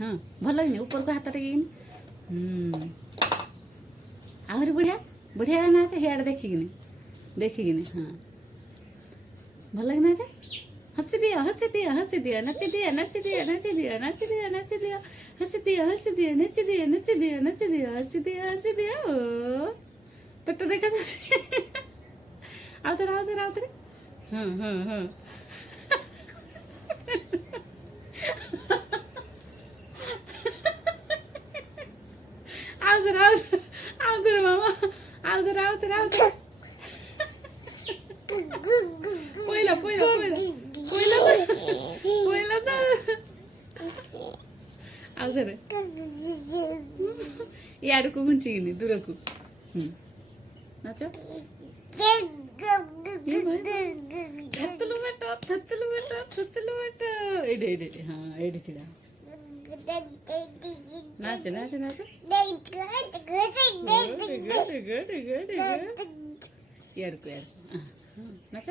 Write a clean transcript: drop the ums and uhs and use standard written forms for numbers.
हाँ भल लगे ऊपर को हाथ टेकिन आहरी बढ़िया बढ़िया नाचे हियाड़े देखिकिनी हाँ भल लगे नाचे हसी दिया नच दिया हसी दिया ओ पेट देखा आउतरे हाँ आउतरे मामा आउतरे पहिला त आउतरे याडको गुंचिगिनी दूरको नाच थत्तलु बेटा एडे हाँ एडे चिड़ा नाच गुड याडको नाच